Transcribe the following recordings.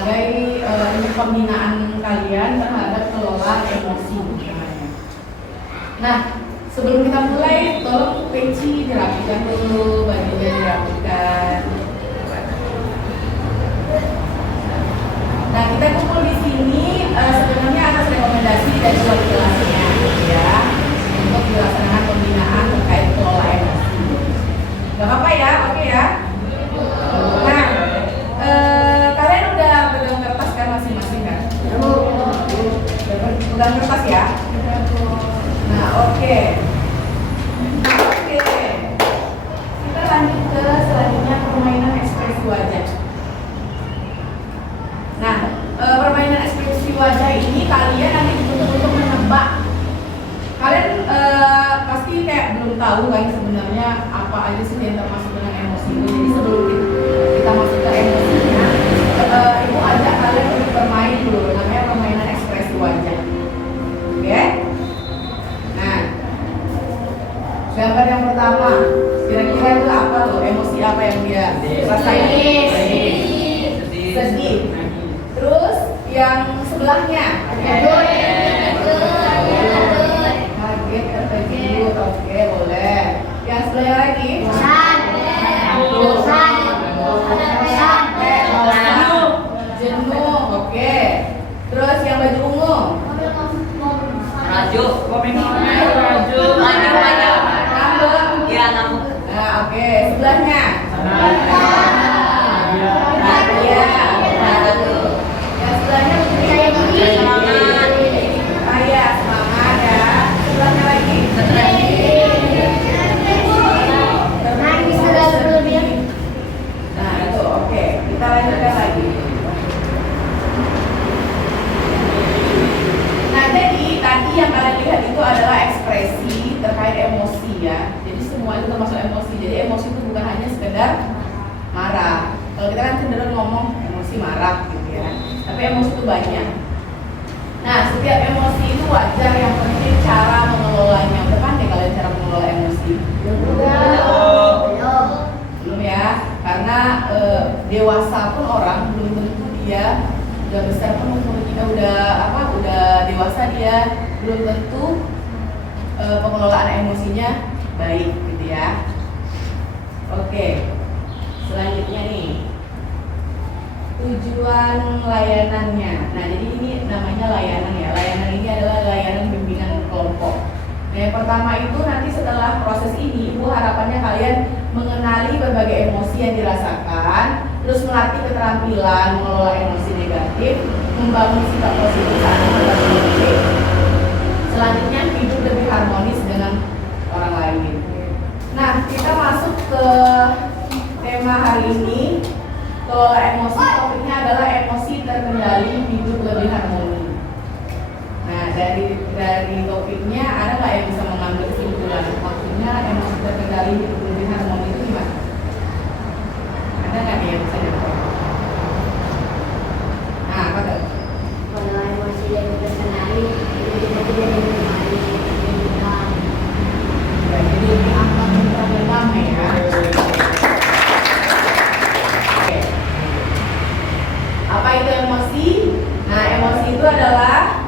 sebagai pembinaan kalian terhadap kelola emosi namanya. Nah, sebelum kita mulai, tolong peci dirapikan dulu, bajunya dirapikan. Nah, kita kumpul di sini sebenarnya atas rekomendasi dari wali kelasnya, ya, untuk dilaksanakan pembinaan terkait kelola emosi. Gak apa-apa ya, oke ya. Nah, kalian udah pegang kertas kan masing-masing kan? Pegang kertas ya. Nah, oke. Kita lanjut ke selanjutnya, permainan ekspresi wajah. Nah, permainan ekspresi wajah ini kalian nanti dituntut untuk menebak. Kalian pasti kayak belum tahu kan sebenarnya apa aja sih yang termasuk dengan emosi itu. Jadi sebelum kita masuk ke emosinya, ibu ajak kalian untuk bermain dulu. Namanya permainan ekspresi wajah. Oke? Nah, gambar yang pertama, kira-kira itu apa loh? Emosi apa yang dia rasain? Sedih. Terus yang sebelahnya? Kaget, terkejut. Oke, boleh. Yang sebelahnya lagi? Jenuh. Oke. Terus yang baju ungu? Ngambek. Nah, oke. Sebelahnya? Yang sebelahnya semangat ya. Sebelahnya lagi? Nah, itu oke. Kita lanjutkan lagi. Nah, jadi tadi yang kalian lihat itu adalah ekspresi terkait emosi ya. Jadi semua itu termasuk emosi. Jadi emosi itu bukan hanya sekedar marah. Kalau kita kan cenderung ngomong emosi marah gitu ya. Tapi emosi itu banyak. Nah, setiap emosi itu wajar, yang penting cara mengelolanya. Udah pandai kalian cara mengelola emosi? Belum ya? Karena dewasa pun orang belum tentu dia udah besar pun umurnya udah dewasa dia belum tentu pengelolaan emosinya baik gitu ya. Oke. Selanjutnya nih, tujuan layanannya. Nah, jadi ini namanya layanan ya. Layanan ini adalah layanan bimbingan kelompok. Nah, yang pertama itu nanti setelah proses ini, ibu harapannya kalian mengenali berbagai emosi yang dirasakan, terus melatih keterampilan mengelola emosi negatif, membangun sikap positif saat menghadapi konflik. Selanjutnya hidup lebih harmonis dengan orang lain. Nah, kita masuk ke tema hari ini, kelola emosi. Topiknya adalah emosi terkendali, hidup lebih harmoni. Nah, dari topiknya ada nggak yang bisa mengambil kesimpulan? Maksudnya emosi terkendali, hidup lebih harmoni itu gimana? Ada nggak nih yang bisa jawab? Nah, apa tuh? Kalau emosi yang terkendali, itu jadi lebih aman dan damai ya. Apa itu emosi? Nah, emosi itu adalah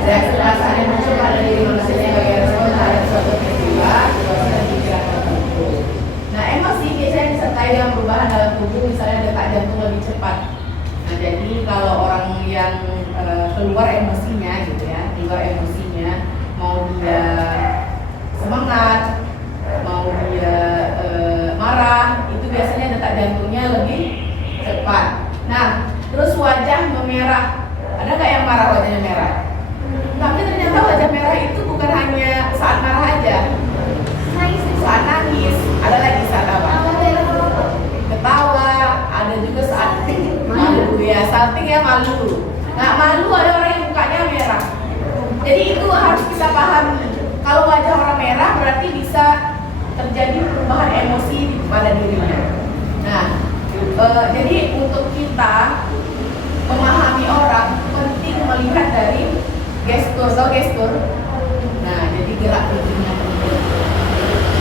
reaksi perasaan yang muncul pada diri manusia sebagai respon terhadap suatu peristiwa, situasi dan pikiran tertentu. Nah, emosi biasanya disertai dengan perubahan dalam tubuh, misalnya detak jantung lebih cepat. Nah, jadi kalau orang yang keluar emosinya gitu ya, mau dia semangat, mau dia marah, itu biasanya detak jantungnya lebih cepat. Nah, terus wajah memerah. Ada nggak yang marah wajahnya merah? Tapi ternyata wajah merah itu bukan hanya saat marah aja. Saat nangis, ada lagi saat apa? Ketawa, ada juga saat malu ya, salting ya malu. Nah, malu ada orang yang mukanya merah. Jadi itu harus kita pahami. Kalau wajah orang merah berarti bisa terjadi perubahan emosi pada dirinya. Nah, jadi untuk kita memahami orang penting melihat dari gestur, atau gestur. Nah, jadi gerak tubuhnya penting.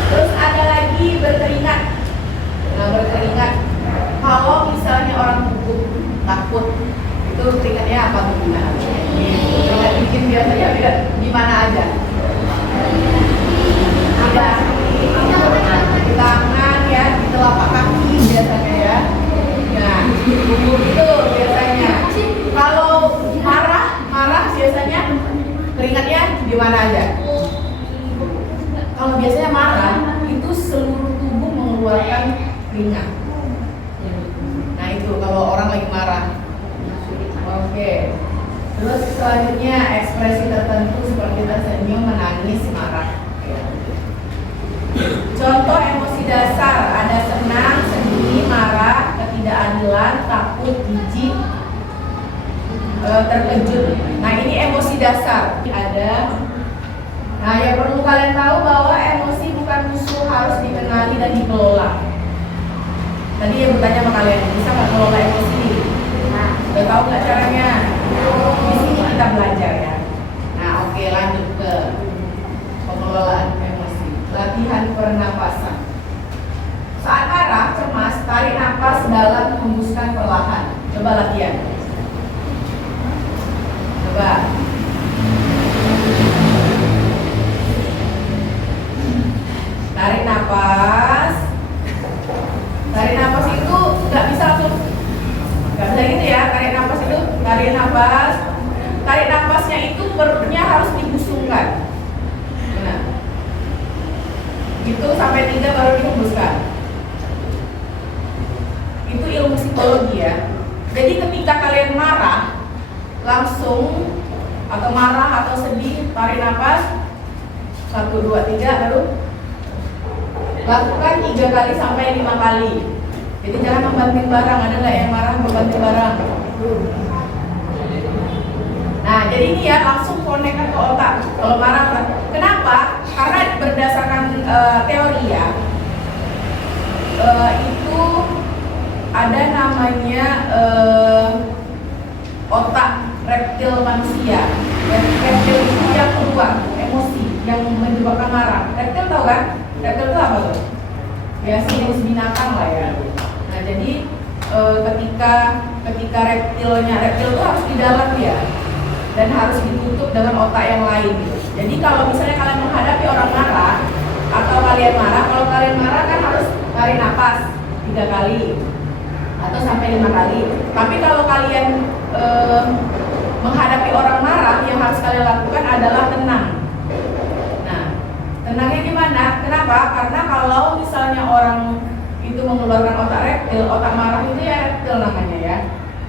Terus ada lagi berkeringat. Nah, berkeringat. Kalau misalnya orang gugup takut. Itu keringatnya apa tuh Bunda? Keringat dingin biasanya beda di mana aja? Ada di tangan ya, di telapak kaki biasanya ya. Nah, itu biasanya. Kalau marah biasanya keringatnya di mana aja? Kalau biasanya marah itu seluruh tubuh mengeluarkan keringat. Nah itu kalau orang lagi marah. Oke. Terus selanjutnya ekspresi tertentu seperti tersenyum, menangis, marah. Contoh emosi dasar ada senang, sedih, marah, ketidakadilan, takut, jijik, terkejut. Nah ini emosi dasar ada. Nah yang perlu kalian tahu bahwa emosi bukan musuh, harus dikenali dan dikelola. Tadi yang bertanya sama kalian, bisa nggak kelola emosi? Nah, udah tahu nggak caranya? Di sini kita belajar ya. Nah oke, lanjut ke pengelolaan emosi. Latihan pernapasan. Saat marah, cemas, tarik nafas dalam, hembuskan perlahan. Coba latihan. Coba. Tarik nafas. Tarik nafas itu nggak bisa langsung, nggak bisa gitu ya. Tarik nafas itu, tarik nafas. Tarik nafasnya itu perutnya harus dibusungkan. Nah, itu sampai 3 baru dihembuskan. Itu ilmu psikologi ya. Jadi ketika kalian marah, langsung atau marah atau sedih, tarik nafas 1, 2, 3 baru lakukan 3 kali sampai 5 kali. Jadi jangan membanting barang. Ada nggak yang marah membanting barang? Nah jadi ini ya langsung konekkan ke otak. Kalau marah, kenapa? Karena berdasarkan teori ya, itu ada namanya otak reptil manusia. Reptil itu yang keluar emosi, yang menyebabkan marah. Reptil tahu kan? Reptil itu apa tuh? Ya jenis binatang lah ya. Nah jadi ketika reptil itu harus di dalam ya, dan harus ditutup dengan otak yang lain. Jadi kalau misalnya kalian menghadapi orang marah atau kalian marah, kalau kalian marah kan harus tarik nafas 3 kali atau sampai 5 kali. Tapi kalau kalian menghadapi orang marah, yang harus kalian lakukan adalah tenang. Nah, tenangnya gimana? Kenapa? Karena kalau misalnya orang itu mengeluarkan otak reptil, otak marah itu ya reptil namanya ya.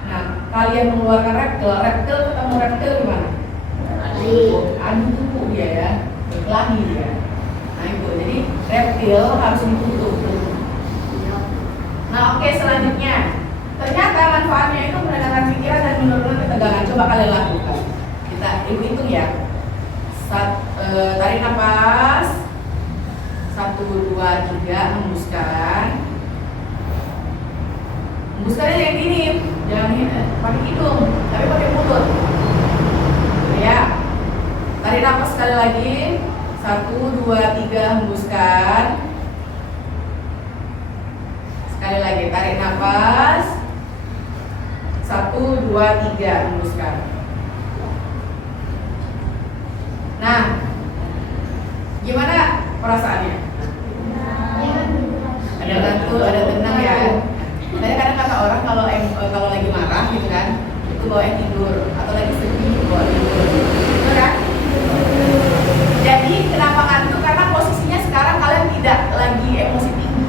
Nah, kalian mengeluarkan reptil ketemu reptil gimana? Adu tubuh dia ya, berkelahi dia. Nah itu, jadi reptil harus ditutup. Nah oke, selanjutnya ternyata manfaatnya itu menenangkan pikiran dan menurunkan ketegangan. Coba kalian lakukan. Kita hitung ya. Tarik nafas 1, 2, 3, hembuskan. Hembuskannya yang gini, jangan pakai hidung, tapi pakai mulut. Ya. Tarik nafas sekali lagi. 1, 2, 3, hembuskan. Sekali lagi, tarik nafas 1, 2, 3, hembuskan. Nah, gimana perasaannya? Ada gantul, ada tenang ya. Tadi kadang kata orang kalau lagi marah gitu kan, itu bawa tidur, atau lagi sedih bawa tidur, betul kan? Jadi kenapa ngantuk? Karena posisinya sekarang kalian tidak lagi emosi tinggi.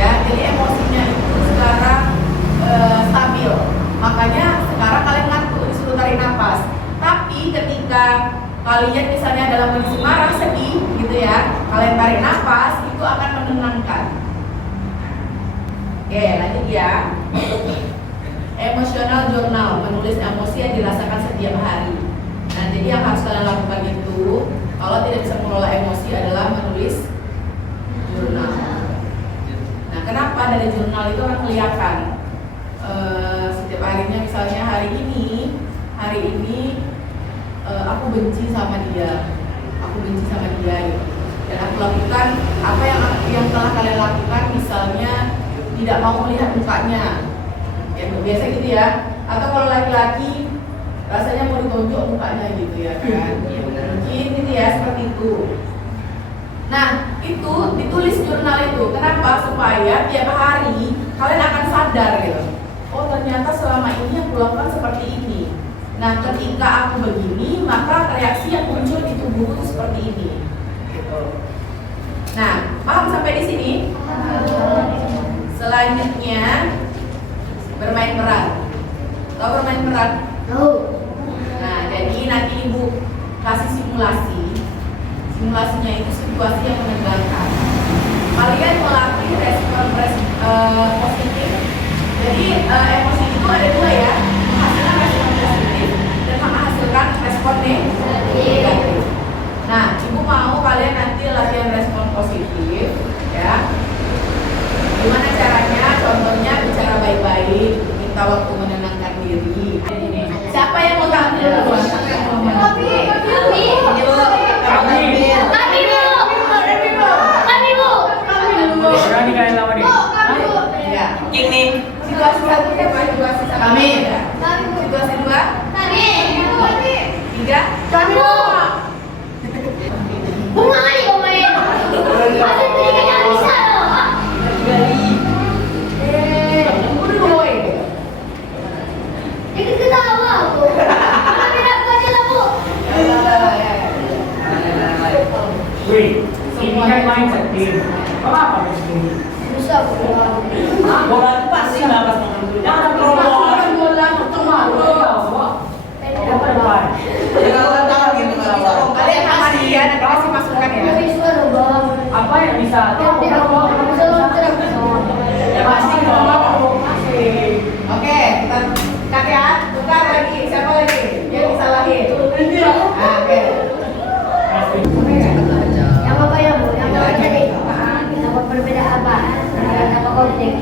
Ya, jadi emosinya itu sekarang stabil. Makanya sekarang kalian ngantuk, disuruh tarik nafas. Tapi ketika kalian misalnya dalam kondisi marah, sedih gitu ya, kalian tarik nafas, itu akan menenangkan. Oke, lanjut ya. Emotional journal, menulis emosi yang dirasakan setiap hari. Nah, jadi yang harus kalian lakukan itu, kalau tidak bisa mengelola emosi adalah menulis jurnal. Nah, kenapa dari jurnal itu orang kelihatan setiap harinya, misalnya hari ini aku benci sama dia gitu. Dan aku lakukan apa yang telah kalian lakukan, misalnya tidak mau melihat mukanya biasa gitu ya. Atau kalau laki-laki rasanya mau ditonjok mukanya gitu ya kan. Mungkin gitu ya, seperti itu. Nah, itu ditulis jurnal itu. Kenapa? Supaya tiap hari kalian akan sadar gitu. Oh, ternyata selama ini yang kulakukan seperti ini. Nah, ketika aku begini, maka reaksi yang muncul di tubuhku itu seperti ini. Gitu. Nah, paham sampai di sini? Selanjutnya bermain peran. Tahu bermain peran? Tahu. Nah, jadi nanti ibu kasih simulasi. Simulasinya itu situasi yang menegangkan. Kalian melatih respon positif. Jadi emosi itu ada dua ya, menghasilkan respon positif dan menghasilkan respon negatif. Nah, ibu mau kalian nanti latihan respon positif, ya. Gimana caranya? Contohnya bicara baik-baik, minta waktu menenangkan diri. Siapa yang mau tampil duluan? Berani kalian lawan dia? Ya. Ini situasi satu apa situasi satu? Kami. Situasi dua? Tiga? Bunga kali kau main. Masih tadi kan nggak bisa loh. Boy. Ikut ketawa aku. Kami nak baca lah bu. Wih, ini kan main tim. Apa sendiri? Bisa bu. Bola itu pasti nggak pas tangan dulu. Jangan terlalu Bola malu. Kalian sama dia nanti kasih masukan ya. Bisa loh bang. Apa yang bisa? Ya pasti Oke, kita cut ya. Tukar lagi. Siapa lagi? Yang disalahin. Oke. Yang apa ya bu? Yang apa tadi? Yang berbeda apa? Yang apa konflik?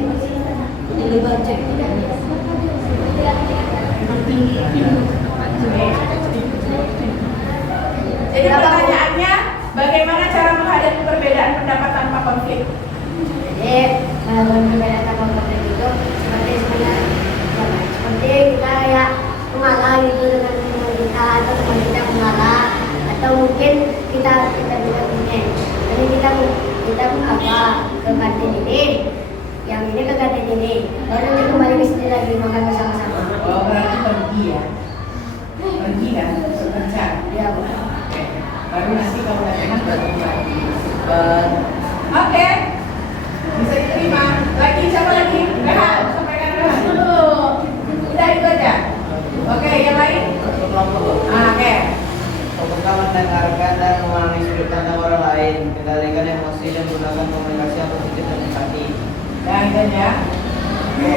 Ini baca. Jadi pertanyaannya, bagaimana cara menghadapi perbedaan pendapat tanpa konflik? Jadi berbeda tanpa konflik itu seperti sebenarnya seperti kita ya mengalah gitu dengan teman kita atau teman kita mengalah atau mungkin kita juga punya. Jadi kita apa ke kantin ini, yang ini ke kantin ini, baru nanti kembali ke sini lagi makan bersama-sama. Oh, berarti pergi ya? Pergi kan? Bekerja. Ya bu. Oke. Baru nanti kalau udah enak baru lagi. Oke. Bisa diterima. Lagi siapa lagi? Rehan. Sampaikan Rehan dulu. Udah itu aja. Oke, yang lain? Oke. Fokuslah mendengarkan dan memahami sudut pandang orang lain. Kendalikan emosi dan gunakan komunikasi yang positif dan empati. Ya, itu aja. Oke.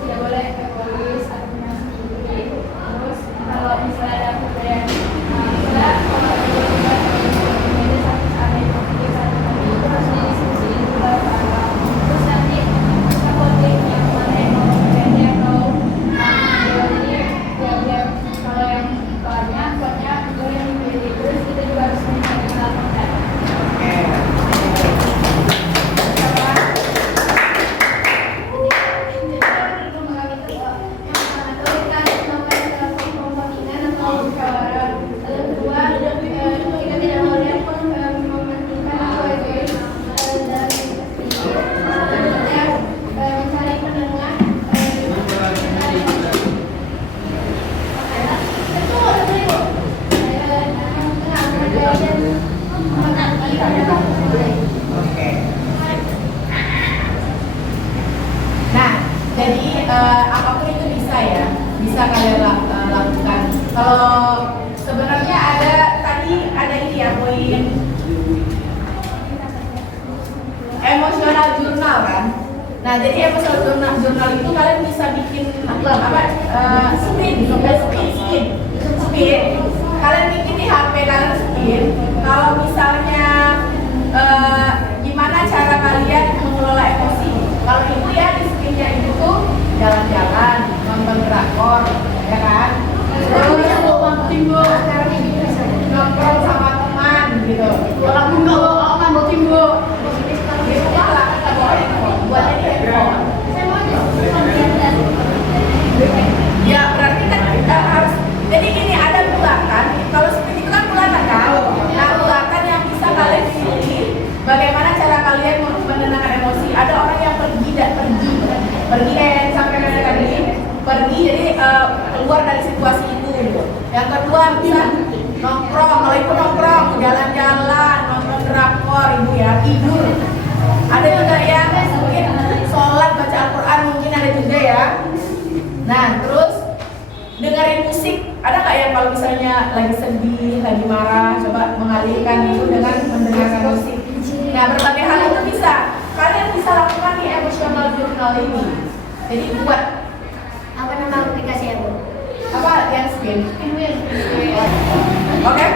Tidak boleh egois atau punya sendiri. Terus kalau misalnya ada perbedaan, misalnya kalau beda satu sama itu harus didiskusiin dulu bareng-bareng. Terus nanti kita voting yang mana yang mau berbeda atau jadi biar kalau yang kuatnya itu yang dipilih. Terus kita juga harus mencari alasan. Oke. Nah, jadi apapun itu bisa ya, bisa kalian lakukan. Kalau sebenarnya ada tadi ada ini ya poin emosional jurnal kan. Nah, jadi emosional jurnal itu kalian bisa bikin apa? Speed. Kalian bikin di HP kalian speed. Kalau misalnya gimana cara kalian mengelola emosi? Kalau ibu ya di speednya ibu tuh jalan-jalan, nonton drakor, ya kan? Terus nongkrong sama teman gitu. kalian menenangkan emosi. Ada orang yang pergi dan pergi kayak yang disampaikan tadi, pergi jadi keluar dari situasi itu. Yang kedua bisa nongkrong, kalau ibu nongkrong, jalan-jalan, nonton drakor, ibu ya tidur. Ada juga yang mungkin sholat, baca Al-Quran, mungkin ada juga ya. Nah terus dengerin musik. Ada nggak yang kalau misalnya lagi sedih, lagi marah, coba mengalihkan itu dengan mendengarkan musik. Nah berbagai hal itu bisa. Kalian bisa lakukan di emotional journal ini. Jadi buat Apa nama aplikasi ya, Bu? apa yang spin? Pinwheel. Oke.